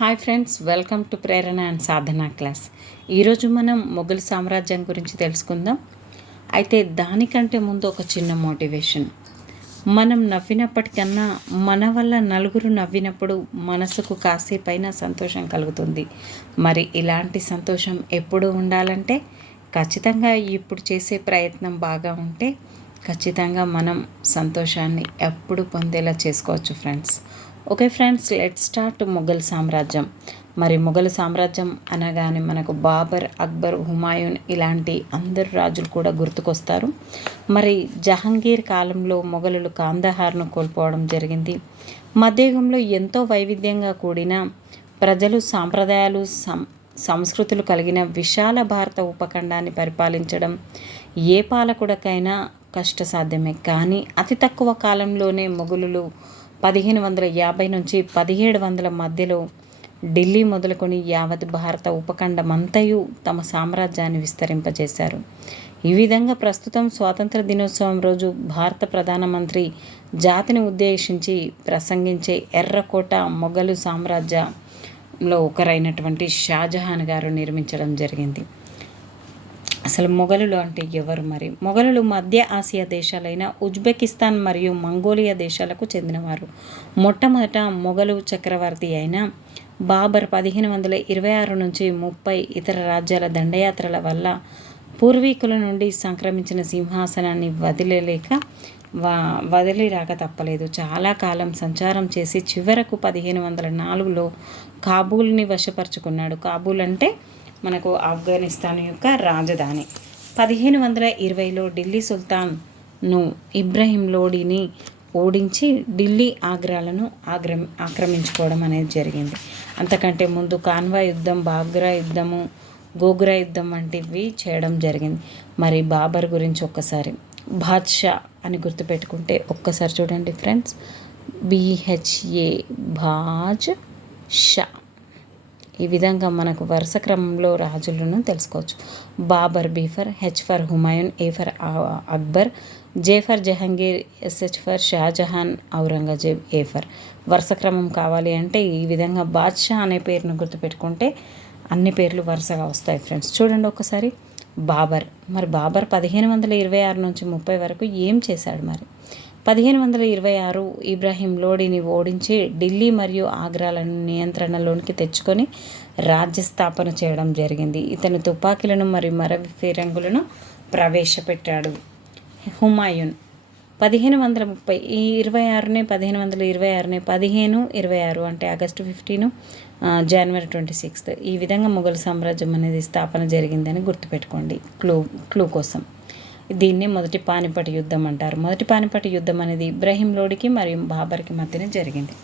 Hi friends, welcome to Prerana and Sadhana class. ఈరోజు మనం మొఘల్ సామ్రాజ్యం గురించి తెలుసుకుందాం. అయితే దానికంటే ముందు ఒక చిన్న మోటివేషన్. మనం నవ్వినప్పటికన్నా మన వల్ల నలుగురు నవ్వినప్పుడు మనసుకు కాసేపైన సంతోషం కలుగుతుంది. మరి ఇలాంటి సంతోషం ఎప్పుడు ఉండాలంటే ఖచ్చితంగా ఇప్పుడు చేసే ప్రయత్నం బాగా ఉంటే ఖచ్చితంగా మనం సంతోషాన్ని ఎప్పుడు పొందేలా చేసుకోవచ్చు friends. Okay friends, let start Mughal సామ్రాజ్యం. మరి మొఘల్ సామ్రాజ్యం అనగానే మనకు బాబర్, అక్బర్, హుమాయూన్ ఇలాంటి అందరు రాజులు కూడా గుర్తుకొస్తారు. మరి జహాంగీర్ కాలంలో మొఘలులు కాందహార్ను కోల్పోవడం జరిగింది. మధ్యయుగంలో ఎంతో వైవిధ్యంగా కూడిన ప్రజలు, సాంప్రదాయాలు, సంస్కృతులు కలిగిన విశాల భారత ఉపఖండాన్ని పరిపాలించడం ఏ పాలకుడికైనా కష్టసాధ్యమే. కానీ అతి తక్కువ కాలంలోనే మొఘలులు 1550 నుంచి 1700 మధ్యలో ఢిల్లీ మొదలుకొని యావత్ భారత ఉపఖండమంతయు తమ సామ్రాజ్యాన్ని విస్తరింపజేశారు. ఈ విధంగా ప్రస్తుతం స్వాతంత్ర దినోత్సవం రోజు భారత ప్రధానమంత్రి జాతిని ఉద్దేశించి ప్రసంగించే ఎర్రకోట మొఘలు సామ్రాజ్యంలో ఒకరైనటువంటి షాజహాన్ గారు నిర్మించడం జరిగింది. అసలు మొఘలులు అంటే ఎవరు? మరి మొఘలులు మధ్య ఆసియా దేశాలైన ఉజ్బెకిస్తాన్ మరియు మంగోలియా దేశాలకు చెందినవారు. మొట్టమొదట మొఘలు చక్రవర్తి అయిన బాబర్ 1526 నుంచి 30 ఇతర రాజ్యాల దండయాత్రల వల్ల పూర్వీకుల నుండి సంక్రమించిన సింహాసనాన్ని వదిలి రాక తప్పలేదు. చాలా కాలం సంచారం చేసి చివరకు 1504లో కాబూల్ని వశపరుచుకున్నాడు. కాబూల్ అంటే మనకు ఆఫ్ఘనిస్తాన్ యొక్క రాజధాని. 1520లో ఢిల్లీ సుల్తాన్ను ఇబ్రహీం లోడీని ఓడించి ఢిల్లీ ఆగ్రాలను ఆక్రమించుకోవడం అనేది జరిగింది. అంతకంటే ముందు కాన్వా యుద్ధం, బాగ్రా యుద్ధము, గోగ్రా యుద్ధం వంటివి చేయడం జరిగింది. మరి బాబర్ గురించి ఒక్కసారి బాద్షా అని గుర్తుపెట్టుకుంటే ఒక్కసారి చూడండి ఫ్రెండ్స్, BHA బాజ్ షా. ఈ విధంగా మనకు వరుస క్రమంలో రాజులను తెలుసుకోవచ్చు. Babur, B for H for Humayun, A for Akbar, J for Jahangir, SH for Shahjahan, Aurangzeb, A for. వరుస క్రమం కావాలి అంటే ఈ విధంగా బాద్షా అనే పేరును గుర్తుపెట్టుకుంటే అన్ని పేర్లు వరుసగా వస్తాయి ఫ్రెండ్స్. చూడండి ఒకసారి బాబర్. మరి బాబర్ 1526 నుంచి 30 వరకు ఏం చేశాడు? మరి 1526 ఇబ్రహీం లోడీని ఓడించి ఢిల్లీ మరియు ఆగ్రాలను నియంత్రణలోనికి తెచ్చుకొని రాజ్య స్థాపన చేయడం జరిగింది. ఇతను తుపాకీలను మరియు మర ఫిరంగులను ప్రవేశపెట్టాడు. హుమాయూన్ 1530 ఈ 26నే 1526 అంటే ఆగస్టు 15, జనవరి 26. ఈ విధంగా మొఘల్ సామ్రాజ్యం అనేది స్థాపన జరిగిందని గుర్తుపెట్టుకోండి క్లూ కోసం. దీన్ని మొదటి పానిపట్ యుద్ధం అంటారు. మొదటి పానిపట్ యుద్ధం అనేది ఇబ్రహీం లోడికి మరియు బాబర్కి మధ్యన జరిగింది.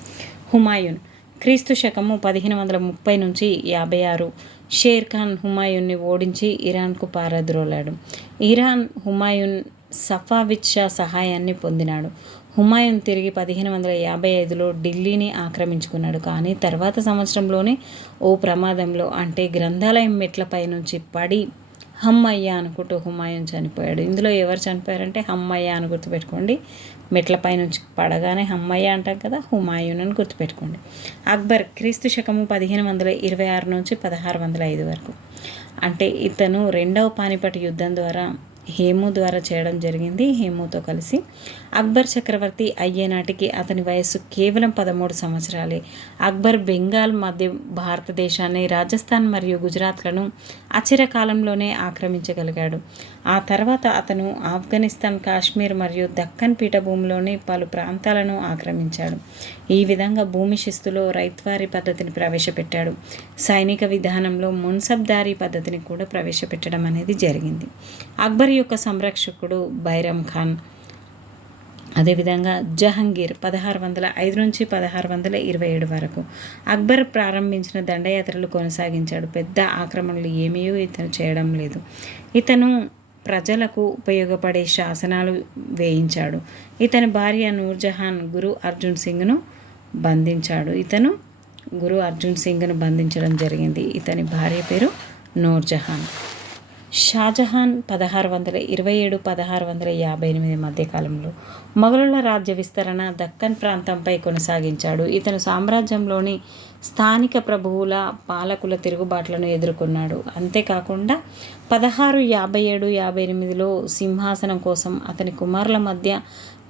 హుమాయూన్ క్రీస్తు శకము 1530 నుంచి 56 షేర్ ఖాన్ హుమాయూన్ని ఓడించి ఇరాన్కు పారద్రోలాడు. ఇరాన్ హుమాయూన్ సఫావిద్ షా సహాయాన్ని పొందినాడు. హుమాయూన్ తిరిగి 1555లో ఢిల్లీని ఆక్రమించుకున్నాడు. కానీ తర్వాత సంవత్సరంలోనే ఓ ప్రమాదంలో, అంటే గ్రంథాలయం మెట్లపై నుంచి పడి హమ్మయ్య అనుకుంటూ హుమాయూన్ చనిపోయాడు. ఇందులో ఎవరు చనిపోయారంటే హమ్మయ్య అని గుర్తుపెట్టుకోండి. మెట్లపై నుంచి పడగానే హమ్మయ్య అంటాం కదా, హుమాయూన్ అని గుర్తుపెట్టుకోండి. అక్బర్ క్రీస్తు శకము 1526 నుంచి 1605 వరకు. అంటే ఇతను రెండవ పానిపట్ యుద్ధం ద్వారా హేము ద్వారా చేయడం జరిగింది. హేముతో కలిసి అక్బర్ చక్రవర్తి అయ్యే నాటికి అతని వయస్సు కేవలం 13 సంవత్సరాలే. అక్బర్ బెంగాల్, మధ్య భారతదేశాన్ని, రాజస్థాన్ మరియు గుజరాత్లను అచిరకాలంలోనే ఆక్రమించగలిగాడు. ఆ తర్వాత అతను ఆఫ్ఘనిస్తాన్, కాశ్మీర్ మరియు దక్కన్ పీఠభూమిలోని పలు ప్రాంతాలను ఆక్రమించాడు. ఈ విధంగా భూమి శిస్తులో రైత్వారీ పద్ధతిని ప్రవేశపెట్టాడు. సైనిక విధానంలో మున్సబ్దారీ పద్ధతిని కూడా ప్రవేశపెట్టడం అనేది జరిగింది. అక్బర్ యొక్క సంరక్షకుడు బైరమ్ ఖాన్. అదేవిధంగా జహాంగీర్ 1605 నుంచి 1627 వరకు అక్బర్ ప్రారంభించిన దండయాత్రలు కొనసాగించాడు. పెద్ద ఆక్రమణలు ఏమీ ఇతను చేయడం లేదు. ఇతను ప్రజలకు ఉపయోగపడే శాసనాలు వేయించాడు. ఇతని భార్య నూర్జహాన్ గురు అర్జున్ సింగ్ను బంధించడం జరిగింది. ఇతని భార్య పేరు నూర్జహాన్. షాజహాన్ 1627-1658 మధ్యకాలంలో మొఘలుల రాజ్య విస్తరణ దక్కన్ ప్రాంతంపై కొనసాగించాడు. ఇతను సామ్రాజ్యంలోని స్థానిక ప్రభువుల పాలకుల తిరుగుబాట్లను ఎదుర్కొన్నాడు. అంతేకాకుండా 1657-58లో సింహాసనం కోసం అతని కుమారుల మధ్య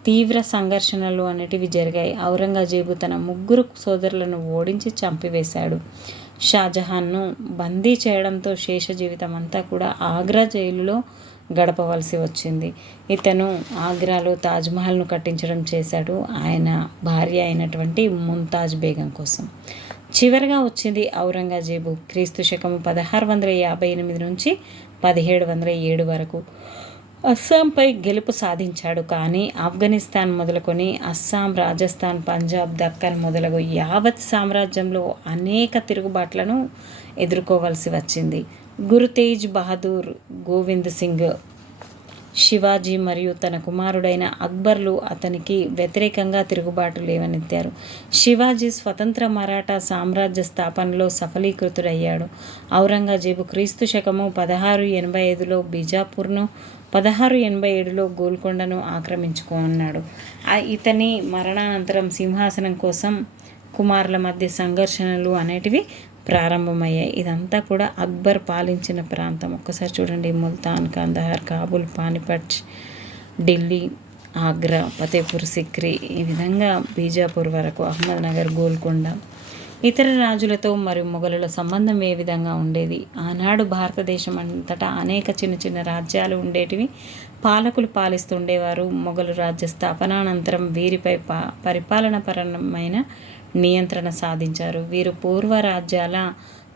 తీవ్ర సంఘర్షణలు అనేటివి జరిగాయి. ఔరంగజేబు తన 3 సోదరులను ఓడించి చంపివేశాడు. షాజహాన్ను బందీ చేయడంతో శేష జీవితం అంతా కూడా ఆగ్రా జైలులో గడపవలసి వచ్చింది. ఇతను ఆగ్రాలో తాజ్మహల్ను కట్టించడం చేశాడు ఆయన భార్య అయినటువంటి ముంతాజ్ బేగం కోసం. చివరగా వచ్చింది ఔరంగజేబు. క్రీస్తు శకము 1658 నుంచి 1707 వరకు అస్సాంపై గెలుపు సాధించాడు. కానీ ఆఫ్ఘనిస్తాన్ మొదలుకొని అస్సాం, రాజస్థాన్, పంజాబ్, దక్కన్ మొదలగు యావత్ సామ్రాజ్యంలో అనేక తిరుగుబాట్లను ఎదుర్కోవలసి వచ్చింది. గురు తేజ్ బహదూర్, గోవింద్ సింగ్, శివాజీ మరియు తన కుమారుడైన అక్బర్లు అతనికి వ్యతిరేకంగా తిరుగుబాటు లేవనెత్తారు. శివాజీ స్వతంత్ర మరాఠా సామ్రాజ్య స్థాపనలో సఫలీకృతుడయ్యాడు. ఔరంగజేబు క్రీస్తు శకము 1685లో బీజాపూర్ను, 1687లో గోల్కొండను ఆక్రమించుకున్నాడు. ఇతని మరణానంతరం సింహాసనం కోసం కుమారుల మధ్య సంఘర్షణలు అనేటివి ప్రారంభమయ్యాయి. ఇదంతా కూడా అక్బర్ పాలించిన ప్రాంతం. ఒక్కసారి చూడండి, ముల్తాన్, కందహార్, కాబూల్, పానిపట్, ఢిల్లీ, ఆగ్రా, ఫతేపూర్ సిక్రీ, ఈ విధంగా బీజాపూర్ వరకు, అహ్మద్నగర్, గోల్కొండ. ఇతర రాజులతో మరియు మొఘలుల సంబంధం ఏ విధంగా ఉండేది? ఆనాడు భారతదేశం అంతటా అనేక చిన్న చిన్న రాజ్యాలు ఉండేటివి. పాలకులు పాలిస్తుండేవారు. మొఘలు రాజ్య స్థాపనానంతరం వీరిపై పరిపాలనపరమైన నియంత్రణ సాధించారు. వీరు పూర్వ రాజ్యాల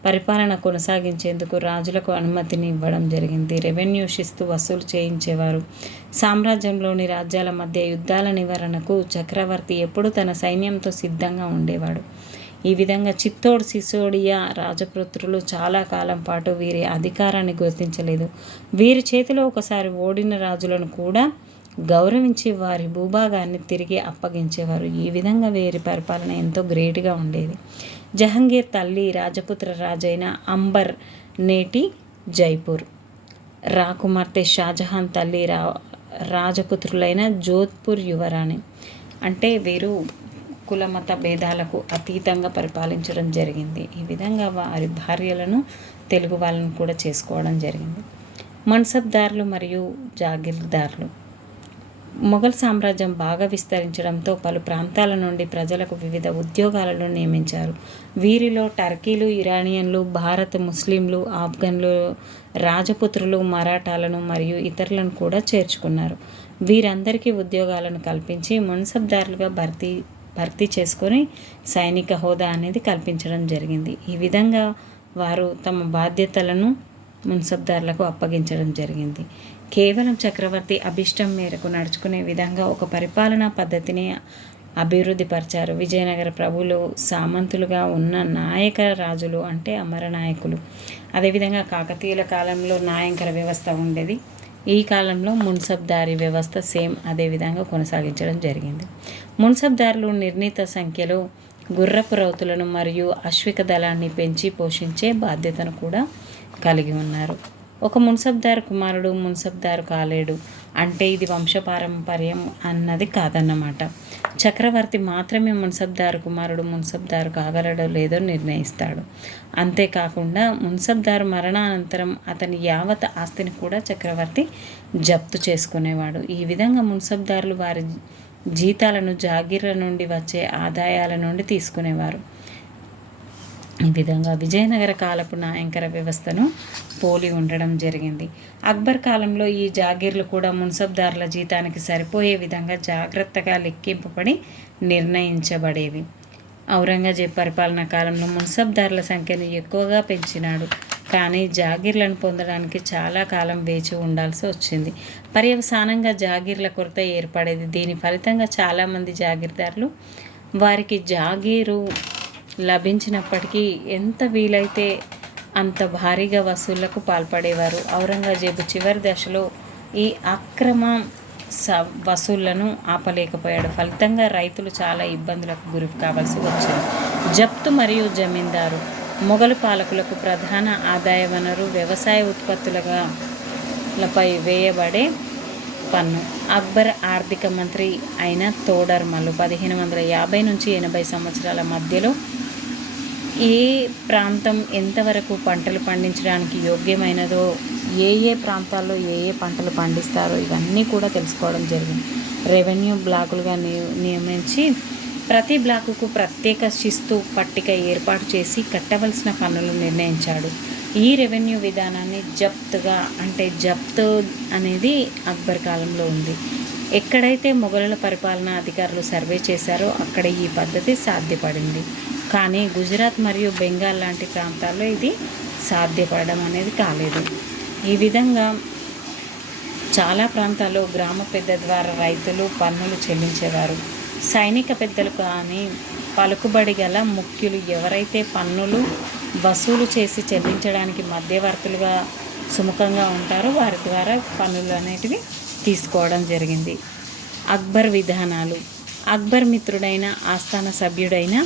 పరిపాలన కొనసాగించేందుకు రాజులకు అనుమతిని ఇవ్వడం జరిగింది. రెవెన్యూ శిస్తు వసూలు చేయించేవారు. సామ్రాజ్యంలోని రాజ్యాల మధ్య యుద్ధాల నివారణకు చక్రవర్తి ఎప్పుడూ తన సైన్యంతో సిద్ధంగా ఉండేవాడు. ఈ విధంగా చిత్తోడ్, సిసోడియా రాజపుత్రులు చాలా కాలం పాటు వీరి అధికారాన్ని గుర్తించలేదు. వీరి చేతిలో ఒకసారి ఓడిన రాజులను కూడా గౌరవించి వారి భూభాగాన్ని తిరిగి అప్పగించేవారు. ఈ విధంగా వీరి పరిపాలన ఎంతో గ్రేట్గా ఉండేది. జహంగీర్ తల్లి రాజపుత్ర రాజైన అంబర్, నేటి జైపూర్. రాకుమార్తె షాజహాన్ తల్లి రాజపుత్రులైన జోధ్పూర్ యువరాణి. అంటే వీరు కులమత భేదాలకు అతీతంగా పరిపాలించడం జరిగింది. ఈ విధంగా వారి భార్యలను తెలుగు వాళ్ళను కూడా చేసుకోవడం జరిగింది. మన్సబ్దారులు మరియు జాగీర్దారులు. మొఘల్ సామ్రాజ్యం బాగా విస్తరించడంతో పలు ప్రాంతాల నుండి ప్రజలకు వివిధ ఉద్యోగాలను నియమించారు. వీరిలో టర్కీలు, ఇరానియన్లు, భారత్ ముస్లింలు, ఆఫ్ఘన్లు, రాజపుత్రులు, మరాఠాలను మరియు ఇతరులను కూడా చేర్చుకున్నారు. వీరందరికీ ఉద్యోగాలను కల్పించి మన్సబ్దారులుగా భర్తీ చేసుకొని సైనిక హోదా అనేది కల్పించడం జరిగింది. ఈ విధంగా వారు తమ బాధ్యతలను మున్సబ్దారులకు అప్పగించడం జరిగింది. కేవలం చక్రవర్తి అభిష్టం మేరకు నడుచుకునే విధంగా ఒక పరిపాలనా పద్ధతిని అభివృద్ధిపరిచారు. విజయనగర ప్రభువులు సామంతులుగా ఉన్న నాయక రాజులు అంటే అమరనాయకులు. అదేవిధంగా కాకతీయుల కాలంలో నాయంకర వ్యవస్థ ఉండేది. ఈ కాలంలో మున్సబ్దారీ వ్యవస్థ సేమ్ అదేవిధంగా కొనసాగించడం జరిగింది. మున్సబ్దారులు నిర్ణీత సంఖ్యలో గుర్రపు రౌతులను మరియు అశ్విక దళాన్ని పెంచి పోషించే బాధ్యతను కూడా కలిగి ఉన్నారు. ఒక మున్సబ్దారు కుమారుడు మున్సబ్దారు కాలేడు అంటే ఇది వంశపారంపర్యం అన్నది కాదన్నమాట. చక్రవర్తి మాత్రమే మున్సబ్దారు కుమారుడు మున్సబ్దారు కాగలడో లేదో నిర్ణయిస్తాడు. అంతేకాకుండా మున్సబ్దారు మరణానంతరం అతని యావత్ ఆస్తిని కూడా చక్రవర్తి జప్తు చేసుకునేవాడు. ఈ విధంగా మున్సబ్దారులు వారి జీతాలను జాగీర్ల నుండి వచ్చే ఆదాయాల నుండి తీసుకునేవారు. ఈ విధంగా విజయనగర కాలపు నాయంకర వ్యవస్థను పోలి ఉండడం జరిగింది. అక్బర్ కాలంలో ఈ జాగీర్లు కూడా మున్సబ్దారుల జీతానికి సరిపోయే విధంగా జాగ్రత్తగా లెక్కింపబడి నిర్ణయించబడేవి. ఔరంగజేబ్ పరిపాలనా కాలంలో మున్సబ్దారుల సంఖ్యను ఎక్కువగా పెంచినాడు. కానీ జాగీర్లను పొందడానికి చాలా కాలం వేచి ఉండాల్సి వచ్చింది. పర్యవసానంగా జాగీర్ల కొరత ఏర్పడేది. దీని ఫలితంగా చాలామంది జాగీర్దారులు వారికి జాగీరు లభించినప్పటికీ ఎంత వీలైతే అంత భారీగా వసూళ్లకు పాల్పడేవారు. ఔరంగజేబు చివరి దశలో ఈ అక్రమ వసూళ్లను ఆపలేకపోయాడు. ఫలితంగా రైతులు చాలా ఇబ్బందులకు గురి కావాల్సి వచ్చింది. జప్తు మరియు జమీందారు. మొఘలు పాలకులకు ప్రధాన ఆదాయ వనరు వ్యవసాయ ఉత్పత్తులపై వేయబడే పన్ను. అక్బర్ ఆర్థిక మంత్రి అయిన తోడర్మలు 1550 నుంచి 80 సంవత్సరాల మధ్యలో ఏ ప్రాంతం ఎంతవరకు పంటలు పండించడానికి యోగ్యమైనదో, ఏ ప్రాంతాల్లో ఏ పంటలు పండిస్తారో ఇవన్నీ కూడా తెలుసుకోవడం జరిగింది. రెవెన్యూ బ్లాకులుగా నియమించి ప్రతి బ్లాకుకు ప్రత్యేక శిస్తు పట్టిక ఏర్పాటు చేసి కట్టవలసిన పన్నులు నిర్ణయించాడు. ఈ రెవెన్యూ విధానాన్ని జప్తు అనేది అక్బర్ కాలంలో ఉంది. ఎక్కడైతే మొఘలుల పరిపాలనా అధికారులు సర్వే చేశారో అక్కడ ఈ పద్ధతి సాధ్యపడింది. కానీ గుజరాత్ మరియు బెంగాల్ లాంటి ప్రాంతాల్లో ఇది సాధ్యపడడం అనేది కాలేదు. ఈ విధంగా చాలా ప్రాంతాల్లో గ్రామ పెద్ద ద్వారా రైతులు పన్నులు చెల్లించేవారు. సైనిక పెద్దలు కానీ పలుకుబడి గల ముఖ్యులు ఎవరైతే పన్నులు వసూలు చేసి చెల్లించడానికి మధ్యవర్తులుగా సుముఖంగా ఉంటారో వారి ద్వారా పన్నులు అనేటివి తీసుకోవడం జరిగింది. అక్బర్ విధానాలు. అక్బర్ మిత్రుడైన ఆస్థాన సభ్యుడైన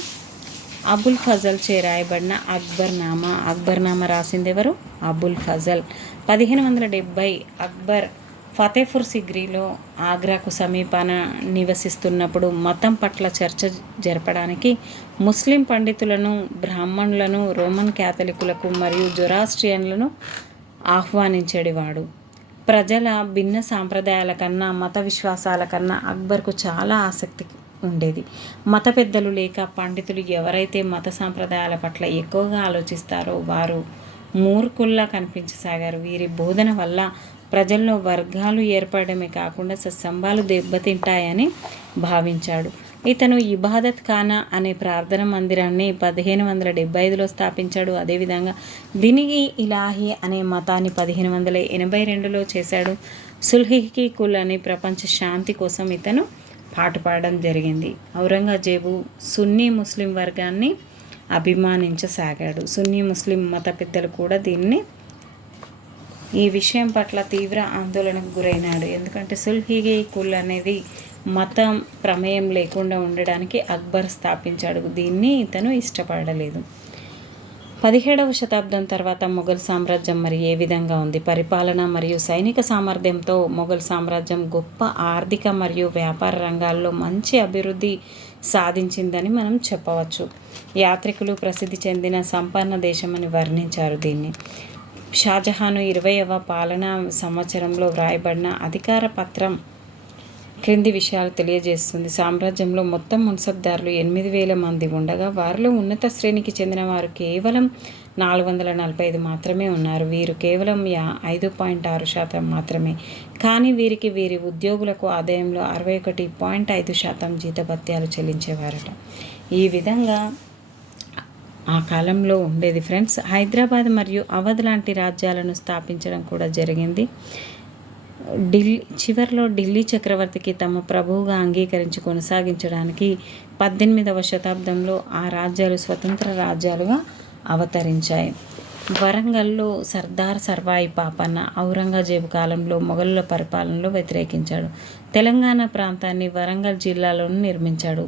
అబుల్ ఫజల్ చే రాయబడిన అక్బర్నామా రాసింది ఎవరు? అబుల్ ఫజల్. 1570 అక్బర్ ఫతేపూర్ సిక్రీలో ఆగ్రాకు సమీపాన నివసిస్తున్నప్పుడు మతం పట్ల చర్చ జరపడానికి ముస్లిం పండితులను, బ్రాహ్మణులను, రోమన్ క్యాథలికులకు మరియు జొరాస్ట్రియన్లను ఆహ్వానించేవాడు. ప్రజల భిన్న సాంప్రదాయాల కన్నా, మత విశ్వాసాల కన్నా అక్బర్కు చాలా ఆసక్తి ఉండేది. మత పెద్దలు లేక పండితులు ఎవరైతే మత సాంప్రదాయాల పట్ల ఎక్కువగా ఆలోచిస్తారో వారు మూర్ఖుల్లా కనిపించసాగారు. వీరి బోధన వల్ల ప్రజల్లో వర్గాలు ఏర్పడమే కాకుండా సత్సంబాలు దెబ్బతింటాయని భావించాడు. ఇతను ఇబాదత్ ఖానా అనే ప్రార్థన మందిరాన్ని 1575లో స్థాపించాడు. అదేవిధంగా దినిగి ఇలాహి అనే మతాన్ని 1582లో చేశాడు. సుల్హికి కుల్ అనే ప్రపంచ శాంతి కోసం ఇతను పాటుపడడం జరిగింది. ఔరంగజేబు సున్నీ ముస్లిం వర్గాన్ని అభిమానించసాగాడు. సున్నీ ముస్లిం మత పెద్దలు కూడా ఈ విషయం పట్ల తీవ్ర ఆందోళనకు గురైనాడు. ఎందుకంటే సుల్హిగి కుల్ అనేది మతం ప్రమేయం లేకుండా ఉండడానికి అక్బర్ స్థాపించాడు. దీన్ని ఇతను ఇష్టపడలేదు. 17వ శతాబ్దం తర్వాత మొఘల్ సామ్రాజ్యం మరి ఏ విధంగా ఉంది? పరిపాలన మరియు సైనిక సామర్థ్యంతో మొఘల్ సామ్రాజ్యం గొప్ప ఆర్థిక మరియు వ్యాపార రంగాల్లో మంచి అభివృద్ధి సాధించిందని మనం చెప్పవచ్చు. యాత్రికులు ప్రసిద్ధి చెందిన సంపన్న దేశమని వర్ణించారు దీన్ని. షాజహాను 20వ పాలనా సంవత్సరంలో వ్రాయబడిన అధికార పత్రం క్రింది విషయాలు తెలియజేస్తుంది. సామ్రాజ్యంలో మొత్తం మున్సబ్దారులు 8000 మంది ఉండగా వారిలో ఉన్నత శ్రేణికి చెందిన వారు కేవలం 445 మాత్రమే ఉన్నారు. వీరు కేవలం 5.6% మాత్రమే. కానీ వీరి ఉద్యోగులకు ఆదాయంలో 61.5% జీతభత్యాలు చెల్లించేవారట. ఈ విధంగా ఆ కాలంలో ఉండేది ఫ్రెండ్స్. హైదరాబాద్ మరియు అవధ్ లాంటి రాజ్యాలను స్థాపించడం కూడా జరిగింది. చివరిలో ఢిల్లీ చక్రవర్తికి తమ ప్రభువుగా అంగీకరించి కొనసాగించడానికి 18వ శతాబ్దంలో ఆ రాజ్యాలు స్వతంత్ర రాజ్యాలుగా అవతరించాయి. వరంగల్లో సర్దార్ సర్వాయి పాపన్న ఔరంగజేబు కాలంలో మొఘలుల పరిపాలనలో వ్యతిరేకించాడు. తెలంగాణ ప్రాంతాన్ని వరంగల్ జిల్లాలోనూ నిర్మించాడు.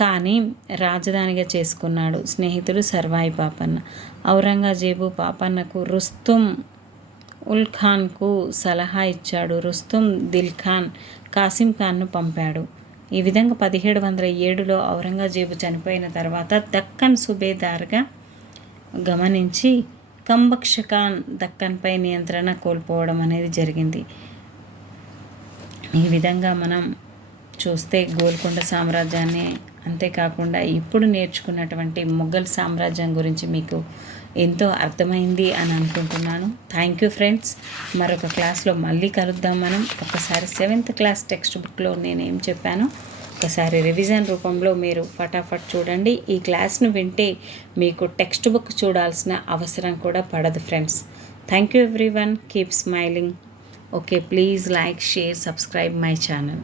కానీ రాజధానిగా చేసుకున్నాడు స్నేహితుడు సర్వాయి పాపన్న. ఔరంగజేబు పాపన్నకు రుస్తుం ఉల్ ఖాన్కు సలహా ఇచ్చాడు. రుస్తుం దిల్ ఖాన్ కాసిం ఖాన్ను పంపాడు. ఈ విధంగా 1707లో ఔరంగజేబు చనిపోయిన తర్వాత దక్కన్ సుబేదార్గా గమనించి కంబక్ష ఖాన్ దక్కన్పై నియంత్రణ కోల్పోవడం అనేది జరిగింది. ఈ విధంగా మనం చూస్తే గోల్కొండ సామ్రాజ్యాన్ని, అంతేకాకుండా ఇప్పుడు నేర్చుకున్నటువంటి మొఘల్ సామ్రాజ్యం గురించి మీకు ఎంతో అర్థమైంది అని అనుకుంటున్నాను. Thank you friends. మరొక క్లాస్లో మళ్ళీ కలుద్దాం మనం. ఒకసారి 7th క్లాస్ టెక్స్ట్ బుక్లో నేనేం చెప్పానో ఒకసారి రివిజన్ రూపంలో మీరు ఫటాఫట్ చూడండి. ఈ క్లాస్ను వింటే మీకు టెక్స్ట్ బుక్ చూడాల్సిన అవసరం కూడా పడదు friends. Thank you everyone. Keep smiling. Okay, please like, share, subscribe my channel.